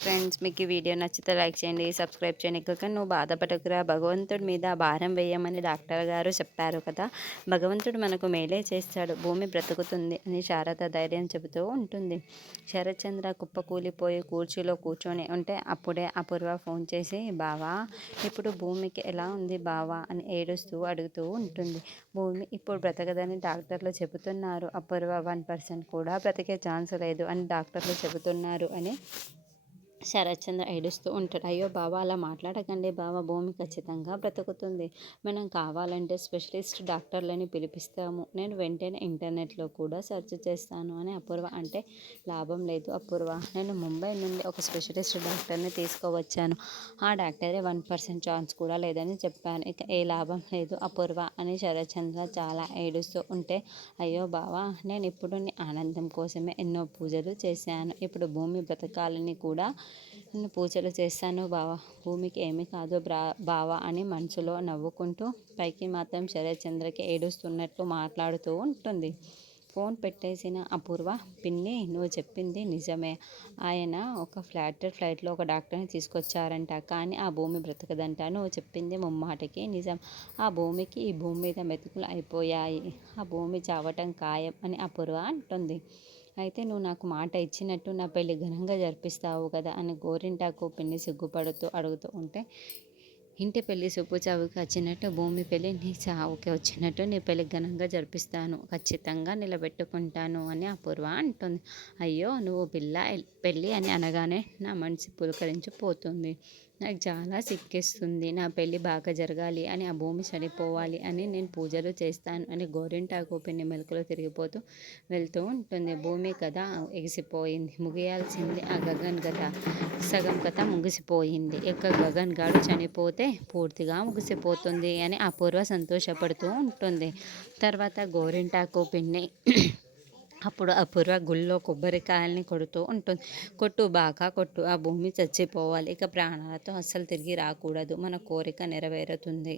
Friends, మీకు ఈ video నచ్చితే లైక్ చేయండి, సబ్స్క్రైబ్ చేయండి. ఇంకా నువ్వు బాధపడకురా, భగవంతుడి మీద భారం వేయమని డాక్టర్ గారు చెప్పారు కదా. భగవంతుడు మనకు మేలే చేస్తాడు, భూమి బ్రతుకుతుంది అని శారద ధైర్యం చెబుతూ ఉంటుంది. శరత్చంద్ర కుప్పకూలిపోయి కుర్చీలో కూర్చొని ఉంటే అప్పుడే అపూర్వ ఫోన్ చేసి, బావా ఇప్పుడు భూమికి ఎలా ఉంది బావా అని ఏడుస్తూ అడుగుతూ ఉంటుంది. భూమి ఇప్పుడు బ్రతకదని డాక్టర్లు చెబుతున్నారు అపూర్వ, 1% కూడా బ్రతికే ఛాన్స్ లేదు అని డాక్టర్లు చెబుతున్నారు అని శరత్చంద్ర ఏడుస్తూ ఉంటాడు. అయ్యో బావ, అలా మాట్లాడకండి బావ, భూమి ఖచ్చితంగా బ్రతుకుతుంది. మనం కావాలంటే స్పెషలిస్ట్ డాక్టర్లని పిలిపిస్తాము. నేను వెంటనే ఇంటర్నెట్లో కూడా సెర్చ్ చేస్తాను అని అపూర్వ అంటే, లాభం లేదు అపూర్వ, నేను ముంబై నుండి ఒక స్పెషలిస్ట్ డాక్టర్ని తీసుకువచ్చాను. ఆ డాక్టరే 1% ఛాన్స్ కూడా లేదని చెప్పాను. ఇక ఏ లాభం లేదు అపూర్వ అని శరత్చంద్ర చాలా ఏడుస్తూ ఉంటే, అయ్యో బావా, నేను ఇప్పుడు నీ ఆనందం కోసమే ఎన్నో పూజలు చేశాను. ఇప్పుడు భూమి బ్రతకాలని కూడా నేను పూజలు చేస్తాను బావ, భూమికి ఏమీ కాదు బావ అని మనసులో నవ్వుకుంటూ పైకి మాత్రం శరత్చంద్రకి ఏడుస్తున్నట్లు మాట్లాడుతూ ఉంటుంది. ఫోన్ పెట్టేసిన అపూర్వ, పిన్ని నువ్వు చెప్పింది నిజమే, ఆయన ఒక ఫ్లైట్లో ఒక డాక్టర్ని తీసుకొచ్చారంట, కానీ ఆ భూమి బ్రతకదంట. నువ్వు చెప్పింది ముమ్మాటికి నిజం. ఆ భూమికి ఈ భూమి మీద మెతుకులు అయిపోయాయి, ఆ భూమి చావటం ఖాయం అని అపూర్వ అంటుంది. అయితే నువ్వు నాకు మాట ఇచ్చినట్టు నా పెళ్లి ఘనంగా జరిపిస్తావు కదా అని గోరింటాకు పిన్ని సిగ్గుపడుతూ అడుగుతూ ఉంటే, ఇంటి పెళ్లి సుప్పు చావుకి వచ్చినట్టు భూమి పెళ్లి నీ చావుకి వచ్చినట్టు నీ పెళ్లి ఘనంగా జరిపిస్తాను, ఖచ్చితంగా నిలబెట్టుకుంటాను అని అపూర్వ అంటుంది. అయ్యో, నువ్వు పెళ్ళి అని అనగానే నా మనసు పులకరించిపోతుంది. నాకు చాలా సిక్కేస్తుంది. నా పెళ్ళి బాగా జరగాలి అని, ఆ భూమి చనిపోవాలి అని నేను పూజలు చేస్తాను అని గోరింటాకు పిన్ని మెలకులు తిరిగిపోతూ వెళ్తూ ఉంటుంది. భూమి కథ ఎగిసిపోయింది, ముగియాల్సింది ఆ గగన్ కథ. సగం కథ ముగిసిపోయింది, ఇక గగన్ గాడు చనిపోతే పూర్తిగా ముగిసిపోతుంది అని అపూర్వ సంతోషపడుతూ ఉంటుంది. తర్వాత గోరింటాకు పిన్ని అప్పుడు అపూర్వ గుళ్ళో కొబ్బరికాయల్ని కొడుతూ ఉంటుంది. కొట్టు బాగా కొట్టు, ఆ భూమి చచ్చిపోవాలి, ఇక ప్రాణాలతో అస్సలు తిరిగి రాకూడదు, మన కోరిక నెరవేరుతుంది,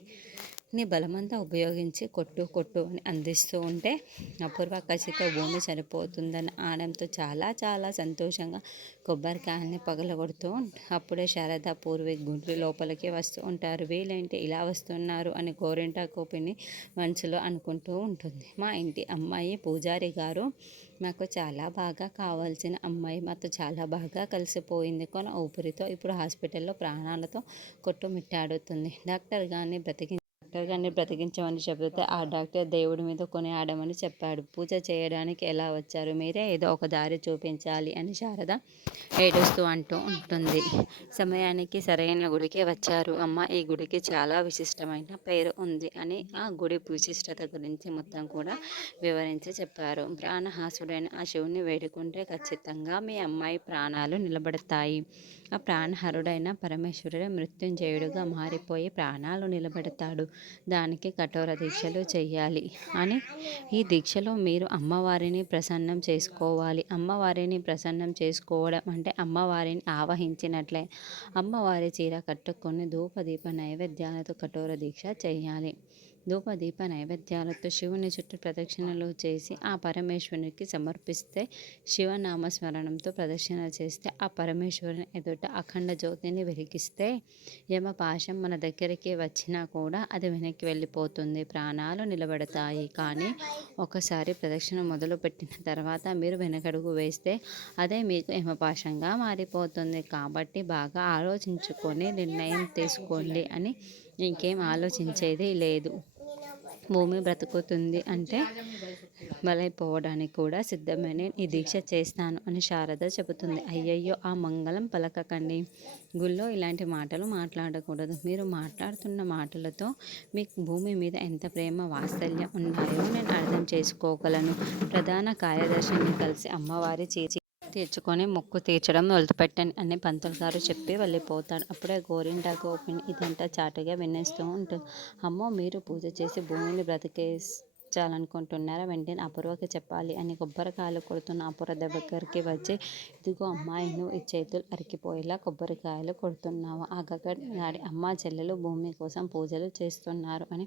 నీ బలమంతా ఉపయోగించి కొట్టు కొట్టు అని అందిస్తూ ఉంటే అపూర్వ కసితో భూమి చనిపోతుందని ఆనందంతో చాలా చాలా సంతోషంగా కొబ్బరికాయల్ని పగలగొడుతూ అప్పుడే శారద పూర్వి గుండ్రి లోపలికి వస్తూ ఉంటారు. వీళ్ళేంటి ఇలా వస్తున్నారు అని గోరింటాకు పిన్ని మనసులో అనుకుంటూ ఉంటుంది. మా ఇంటి అమ్మాయి పూజారి గారు మాకు చాలా బాగా కావాల్సిన అమ్మాయి, మాతో చాలా బాగా కలిసిపోయింది, కొన ఊపిరితో ఇప్పుడు హాస్పిటల్లో ప్రాణాలతో కొట్టుమిట్టాడుతుంది. డాక్టర్ గారిని బ్రతికించమని చెబితే ఆ డాక్టర్ దేవుడి మీద కొనియాడమని చెప్పాడు. పూజ చేయడానికి ఎలా వచ్చారు, మీరే ఏదో ఒక దారి చూపించాలి అని శారద ఏడుస్తూ అంటూ ఉంటుంది. సమయానికి సరైన గుడికి వచ్చారు అమ్మ, ఈ గుడికి చాలా విశిష్టమైన పేరు ఉంది అని ఆ గుడి విశిష్టత గురించి మొత్తం కూడా వివరించి చెప్పారు. ప్రాణహాసుడైన ఆ శివుని వేడుకుంటే ఖచ్చితంగా మీ అమ్మాయి ప్రాణాలు నిలబడతాయి. ఆ ప్రాణహరుడైన పరమేశ్వరుడు మృత్యుంజయుడుగా మారిపోయి ప్రాణాలు నిలబెడతాడు, దానికి కఠోర దీక్షలు చెయ్యాలి అని, ఈ దీక్షలో మీరు అమ్మవారిని ప్రసన్నం చేసుకోవాలి. అమ్మవారిని ప్రసన్నం చేసుకోవడం అంటే అమ్మవారిని ఆవహించినట్లే. అమ్మవారి చీర కట్టుకొని ధూపదీప నైవేద్యాలతో కఠోర దీక్ష చేయాలి. ధూపదీప నైవేద్యాలతో శివుని చుట్టూ ప్రదక్షిణలు చేసి ఆ పరమేశ్వరునికి సమర్పిస్తే, శివనామస్మరణంతో ప్రదక్షిణ చేస్తే, ఆ పరమేశ్వరుని ఎదుట అఖండ జ్యోతిని వెలిగిస్తే యమపాశం మన దగ్గరికి వచ్చినా కూడా అది వెనక్కి వెళ్ళిపోతుంది, ప్రాణాలు నిలబడతాయి. కానీ ఒకసారి ప్రదక్షిణ మొదలుపెట్టిన తర్వాత మీరు వెనకడుగు వేస్తే అదే మీకు యమపాశంగా మారిపోతుంది. కాబట్టి బాగా ఆలోచించుకొని నిర్ణయం తీసుకోండి అని, ఇంకేం ఆలోచించేది లేదు. భూమి బ్రతుకుతుంది అంటే బలైపోవడానికి కూడా సిద్ధమే, నేను ఈ దీక్ష చేస్తాను అని శారద చెబుతుంది. అయ్యయ్యో, ఆ మంగళం పలకకండి, గుళ్ళో ఇలాంటి మాటలు మాట్లాడకూడదు. మీరు మాట్లాడుతున్న మాటలతో మీకు భూమి మీద ఎంత ప్రేమ వాత్సల్యం ఉన్నాయో నేను అర్థం చేసుకోగలను. ప్రధాన కార్యదర్శిని కలిసి అమ్మవారి తీర్చుకొని మొక్కు తీర్చడం మొదలుపెట్టండి అని పంతులు గారు చెప్పి వెళ్ళిపోతాడు. అప్పుడే గోరింటాకు ఓపెన్ ఇదంతా చాటుగా వినేస్తూ ఉంటుంది. అమ్మో, మీరు పూజ చేసి భూమిని బ్రతికేచాలనుకుంటున్నారా, వెంటనే అపూర్వకి చెప్పాలి అని కొబ్బరికాయలు కొడుతున్న అపూర్వ దగ్గరికి వచ్చి, ఇదిగో అమ్మాయి, నువ్వు ఈ చేతులు అరికిపోయేలా కొబ్బరికాయలు కొడుతున్నావు, ఆ గగన్ గాడి అమ్మ చెల్లెలు భూమి కోసం పూజలు చేస్తున్నారు అని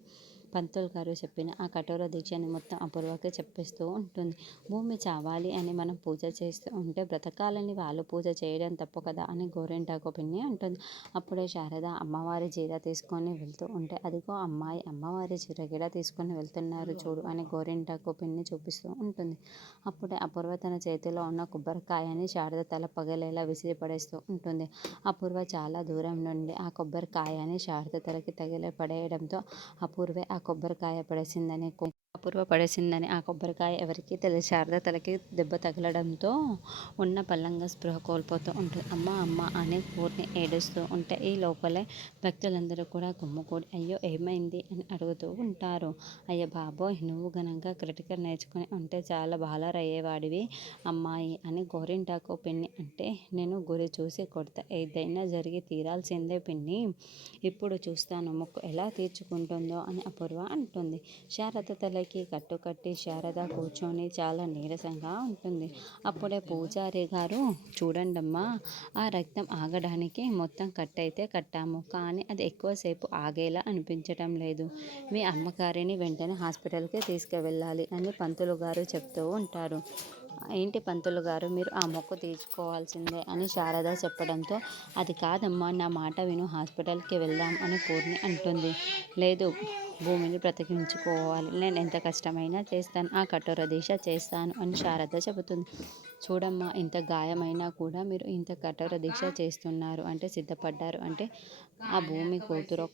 పంతులు గారు చెప్పిన ఆ కఠోర దీక్షని మొత్తం అపూర్వకి చెప్పేస్తూ ఉంటుంది. భూమి చావాలి అని మనం పూజ చేస్తూ ఉంటే బ్రతకాలని వాళ్ళు పూజ చేయడం తప్పు కదా అని గోరింటాకు పిన్ని అంటుంది. అప్పుడే శారద అమ్మవారి చీర తీసుకొని వెళ్తూ ఉంటే అదిగో అమ్మాయి అమ్మవారి చీర కూడా తీసుకొని వెళ్తున్నారు చూడు అని గోరింటాకు పిన్ని చూపిస్తూ ఉంటుంది. అప్పుడే అపూర్వ తన చేతిలో ఉన్న కొబ్బరికాయని శారద తల పగలేలా విసిరి పడేస్తూ ఉంటుంది. అపూర్వ చాలా దూరం నుండి ఆ కొబ్బరికాయని శారద తలకి తగిలి పడేయడంతో అపూర్వే ఆ కొబ్బరికాయ పడేసిందని ఆ కొబ్బరికాయ ఎవరికీ తెలియదు. శారద తలకి దెబ్బ తగలడంతో ఉన్న పల్లంగా స్పృహ కోల్పోతూ ఉంటుంది. అమ్మ అమ్మ అని పూర్ణి ఏడుస్తూ ఉంటే ఈ లోపలే భక్తులందరూ కూడా గుమ్ముకూడి అయ్యో ఏమైంది అని అడుగుతూ ఉంటారు. అయ్య బాబోయ్ నువ్వు గనంగా క్రిటికల్ నేర్చుకుని ఉంటే చాలా బాలరయ్యేవాడివి అమ్మాయి అని గోరింటాకు పిన్ని అంటే నేను గురి చూసి కొడతా ఏదైనా జరిగి తీరాల్సిందే పిన్ని. ఇప్పుడు చూస్తాను మొక్కు ఎలా తీర్చుకుంటుందో అని అపూర్వ అంటుంది. శారద తలకి కట్టుకట్టి శారద కూర్చొని చాలా నీరసంగా ఉంటుంది. అప్పుడే పూజారి గారు చూడండమ్మా ఆ రక్తం ఆగడానికి మొత్తం కట్టయితే కట్టాము కానీ అది ఎక్కువసేపు ఆగేలా అనిపించటం లేదు. మీ అమ్మగారిని వెంటనే హాస్పిటల్కి తీసుకువెళ్ళాలి అని పంతులు గారు చెప్తూ ఉంటారు. ఏంటి పంతులు గారు మీరు ఆ మొక్కు తీర్చుకోవాల్సిందే అని శారద చెప్పడంతో అది కాదమ్మా నా మాట విను హాస్పిటల్కి వెళ్దాం అని పూర్ణి అంటుంది. లేదు భూమిని బ్రతికించుకోవాలి నేను ఎంత కష్టమైనా చేస్తాను ఆ కఠోర దీక్ష చేస్తాను అని శారద చెబుతుంది. చూడమ్మా ఇంత గాయమైనా కూడా మీరు ఇంత కఠోర దీక్ష చేస్తున్నారు అంటే సిద్ధపడ్డారు అంటే ఆ భూమి కూతురు